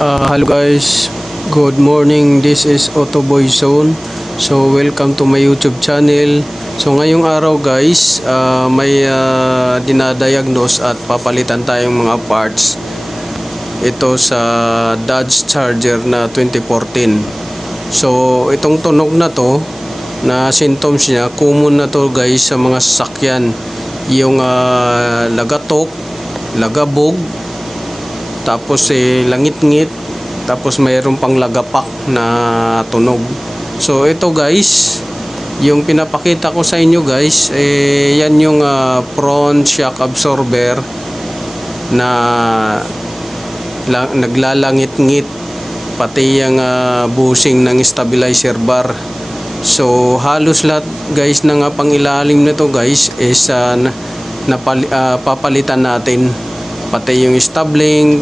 Hello guys, good morning. This is Autoboy Zone. So welcome to my YouTube channel. So ngayong araw guys, may dinadiagnose at papalitan tayong mga parts. Ito sa Dodge Charger na 2014. So itong tunog na to, na symptoms niya, common na to guys sa mga sasakyan. Yung lagatok, lagabog, tapos langit-ngit, tapos mayroon pang lagapak na tunog. So ito guys, yung pinapakita ko sa inyo guys, yan yung front shock absorber na naglalangit-ngit, pati yung bushing ng stabilizer bar. So halos lahat guys ng pangilalim nito guys is papalitan natin, pati yung stabling,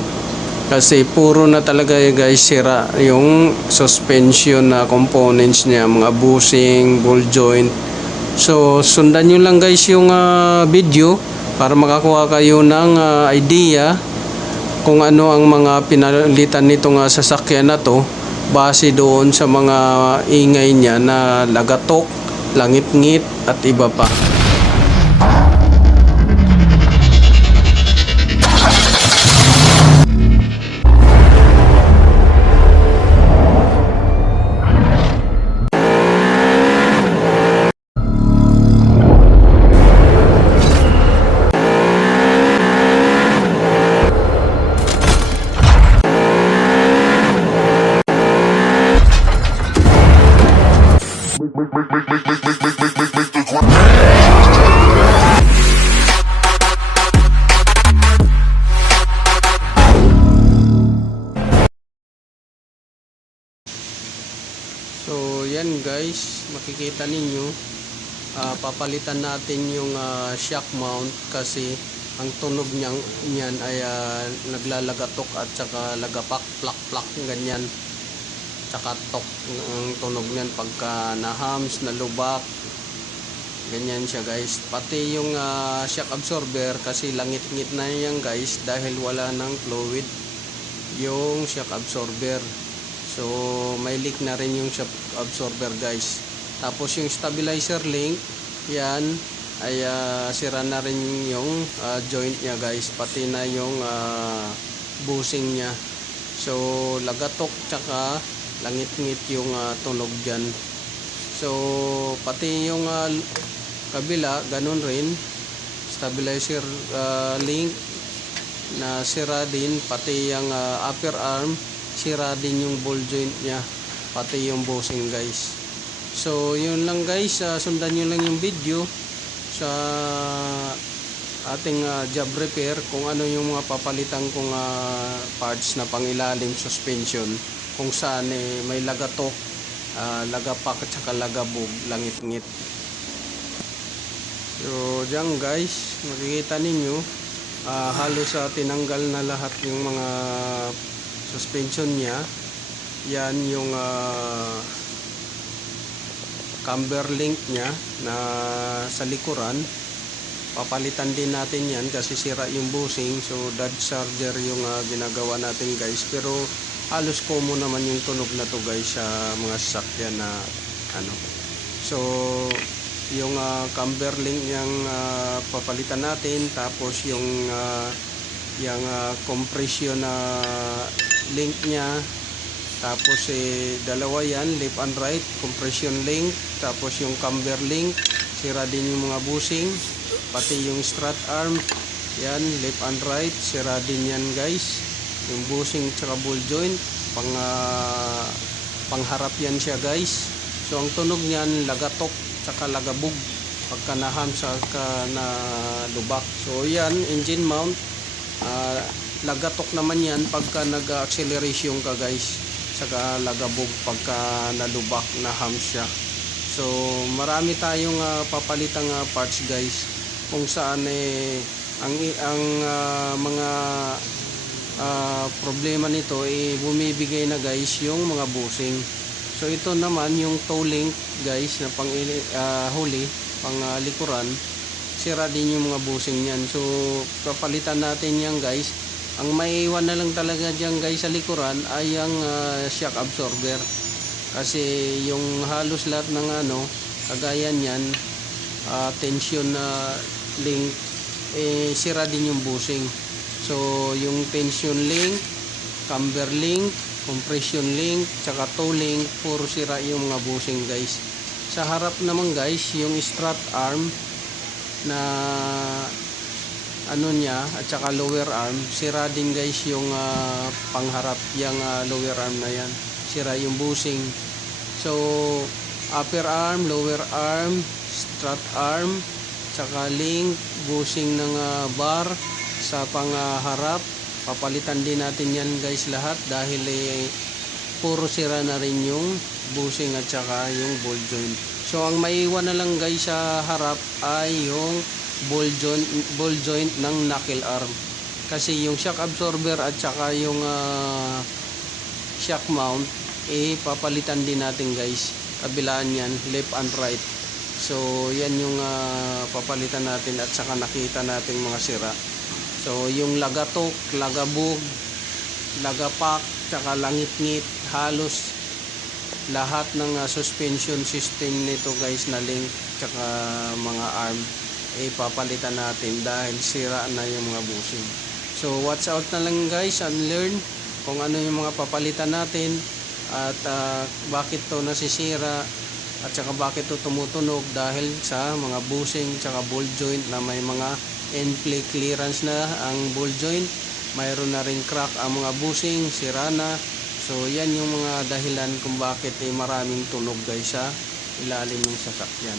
kasi puro na talaga guys sira yung suspension na components niya, mga bushing, ball joint. So sundan nyo lang guys yung video para makakuha kayo ng idea kung ano ang mga pinalitan nitong sasakyan na to, base doon sa mga ingay niya na lagatok, langit-ngit at iba pa. So yan guys, makikita ninyo, papalitan natin yung shock mount kasi ang tunog niyan ay naglalagatok at saka lagapak, plak-plak, ganyan. Tsaka tok ang tunog niyan pagka nahams, nalubak, ganyan siya guys. Pati yung shock absorber kasi langit-ngit na yan guys dahil wala ng fluid yung shock absorber. So may leak na rin yung shock absorber guys. Tapos yung stabilizer link, yan ay sira na rin yung joint niya guys, pati na yung bushing niya. So lagatok tsaka langit-ngit yung tunog dyan. So pati yung kabila ganun rin, stabilizer link na sira din, pati yung upper arm sira din yung ball joint niya, pati yung bushing guys. So yun lang guys, sundan nyo lang yung video sa ating job repair kung ano yung mga papalitan kong parts na pangilalim suspension, kung saan may lagatok, lagapak at saka lagabog, langit-ngit. So dyan guys, makikita ninyo, halos tinanggal na lahat yung mga suspension niya. Yan yung camber link niya na sa likuran, papalitan din natin yan kasi sira yung bushing. So Dodge Charger yung ginagawa natin guys, pero halos common naman yung tunog na to guys sa mga sasakyan na ano. So yung camber link yung papalitan natin, tapos yung compression na link niya, tapos dalawa yan, left and right compression link, tapos yung camber link, sira din yung mga bushing, pati yung strut arm, yan left and right, sira din yan guys, yung bushing tsaka ball joint, pangharap yan siya guys. So ang tunog niyan lagatok tsaka lagabog pagka nahams ka na lubak. So yan, engine mount, lagatok naman yan pagka nag-acceleration ka guys, saka lagabog pagka nalubak, nahams siya. So marami tayong papalitang parts guys, kung saan ang mga problema nito bumibigay na guys yung mga bushing. So ito naman yung toe link guys na pang huli, pang likuran, sira din yung mga bushing niyan. So papalitan natin yan guys, Ang maiiwan na lang talaga dyan guys sa likuran ay ang shock absorber. Kasi yung halos lahat ng kagaya niyan, tension na link, sira din yung bushing. So yung tension link, camber link, compression link, tsaka toe link, puro sira yung mga bushing guys. Sa harap naman guys, yung strut arm na niya at saka lower arm, sira din guys yung pangharap, yung lower arm na yan, sira yung bushing. So upper arm, lower arm, strut arm, tsaka link, bushing ng bar sa pangharap, papalitan din natin yan guys lahat dahil puro sira na rin yung bushing at saka yung ball joint. So ang maiiwan na lang guys sa harap ay yung ball joint ng knuckle arm, kasi yung shock absorber at saka yung shock mount papalitan din natin guys, kabilaan yan, left and right. So yan yung papalitan natin at saka nakita natin mga sira. So yung lagatok, lagabog, lagapak, tsaka langit-ngit, halos lahat ng suspension system nito guys na link tsaka mga arm papalitan natin dahil sira na yung mga bushing. So watch out na lang guys and learn kung ano yung mga papalitan natin at bakit to nasisira at saka bakit to tumutunog, dahil sa mga bushing tsaka ball joint na may mga end play clearance na ang ball joint, mayroon na rin crack ang mga bushing, sira na. So yan yung mga dahilan kung bakit maraming tunog guys sa ilalim ng sasakyan.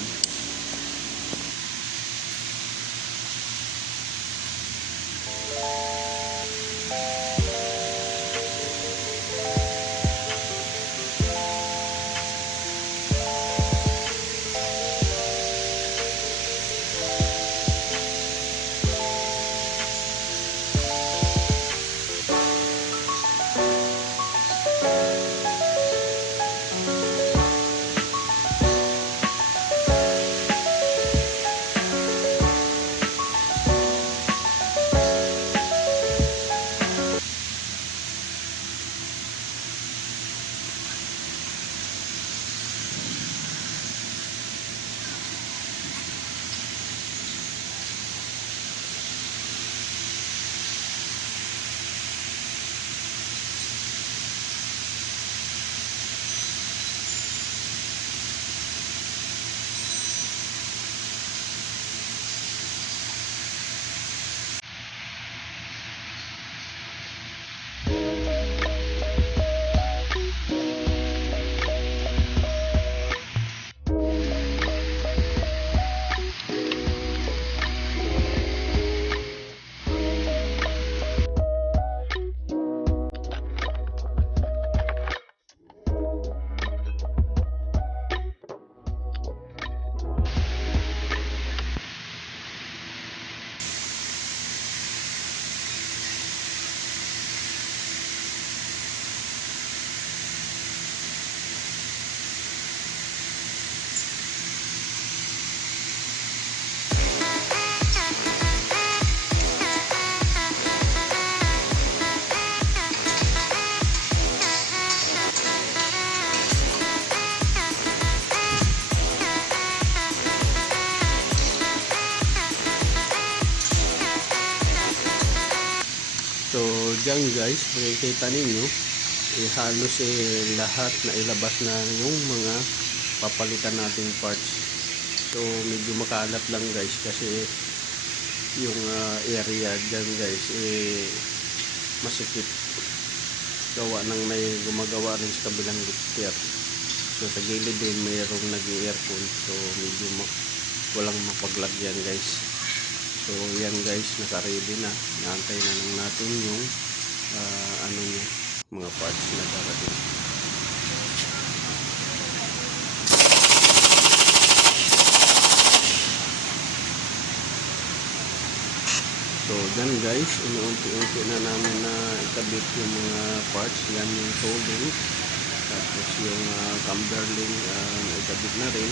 So dyan guys, makikita ninyo halos lahat na ilabas na yung mga papalitan nating parts. So medyo makalat lang guys kasi yung area dyan guys masikip, gawa ng may gumagawa rin sa kabilang lifter. So sa gilid din mayroong nag-aircon, so medyo walang mapaglagyan guys. So yan guys, naka-ready na, naantay na lang natin yung niya, mga parts na darating. So dyan guys, inuunti-unti na namin na ikabit yung mga parts. Yan yung tooling, tapos yung camber link na ikabit na rin,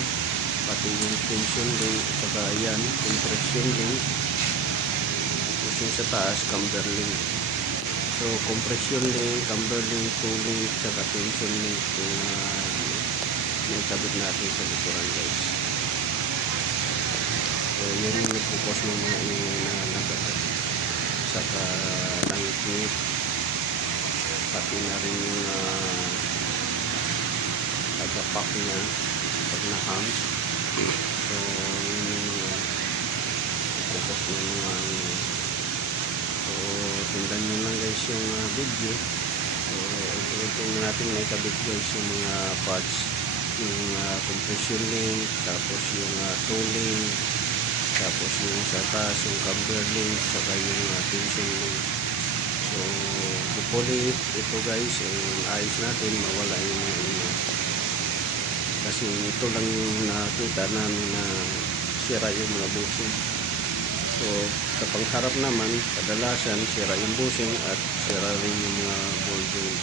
pati yung tension link, saka yan, compression link, tapos yung sa taas, camber link. So compression link, camber link, tool link, saka tension link yung naikabit natin sa likuran guys. So yan yung nagpupos ng mga nagat saka langit-ngit, pati na rin yung tagapak niya pag na-ham. So yun yung nagpupos ng mga so sundan nyo lang guys yung video. So ito natin naikabit guys yung mga parts, yung compression link, tapos yung tooling, tapos yung sa taas yung camber link, saka yung tension link. So hopefully ito guys ayos natin, mawala yung kasi ito lang yung nakita namin na sira yung mga bushing. So sa pangharap naman kadalasan sira yung bushing at sira rin yung mga ball joint.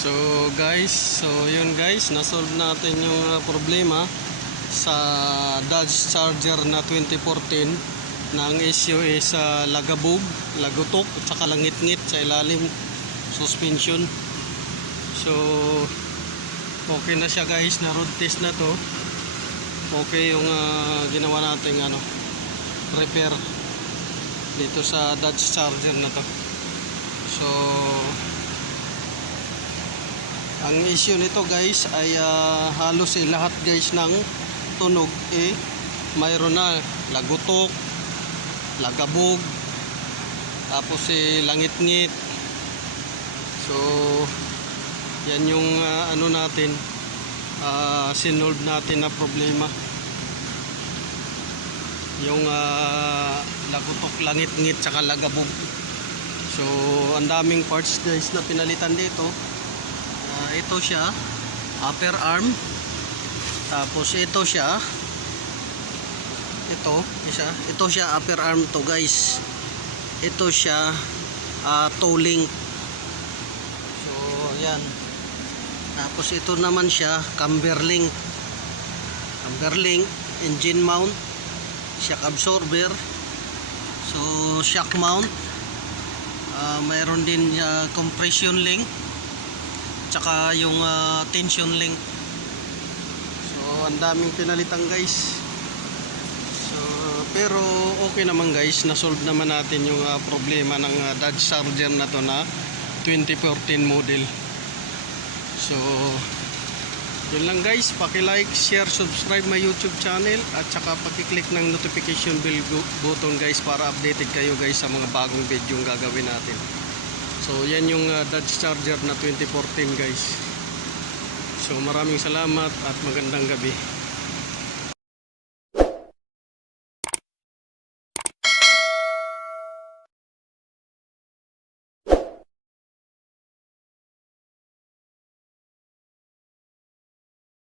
So guys, yun guys, nasolve natin yung problema sa Dodge Charger na 2014 na ang issue is lagabog, lagutok at saka langit-ngit sa ilalim suspension. So okay na siya guys, na road test na to. Okay yung ginawa nating repair dito sa Dodge Charger na to. So ang issue nito guys ay halos lahat guys ng tunog mayroon na lagutok, lagabog, tapos langit-ngit. So yan yung natin sinolve natin na problema, yung lagutok, langit-ngit, saka lagabog. So ang daming parts guys na pinalitan dito. Ito siya upper arm, tapos ito siya upper arm to guys, ito siya toe link. So yan, tapos ito naman siya camber link, engine mount, shock absorber, so shock mount, mayroon din compression link, tsaka yung tension link. So ang daming pinalitan guys. So pero okay naman guys, na-solve naman natin yung problema ng Dodge Charger na to na 2014 model. So yun lang guys, paki-like, share, subscribe my YouTube channel at saka paki-click ng notification bell button guys para updated kayo guys sa mga bagong video yung gagawin natin. So yan yung Dodge Charger na 2014 guys. So maraming salamat at magandang gabi.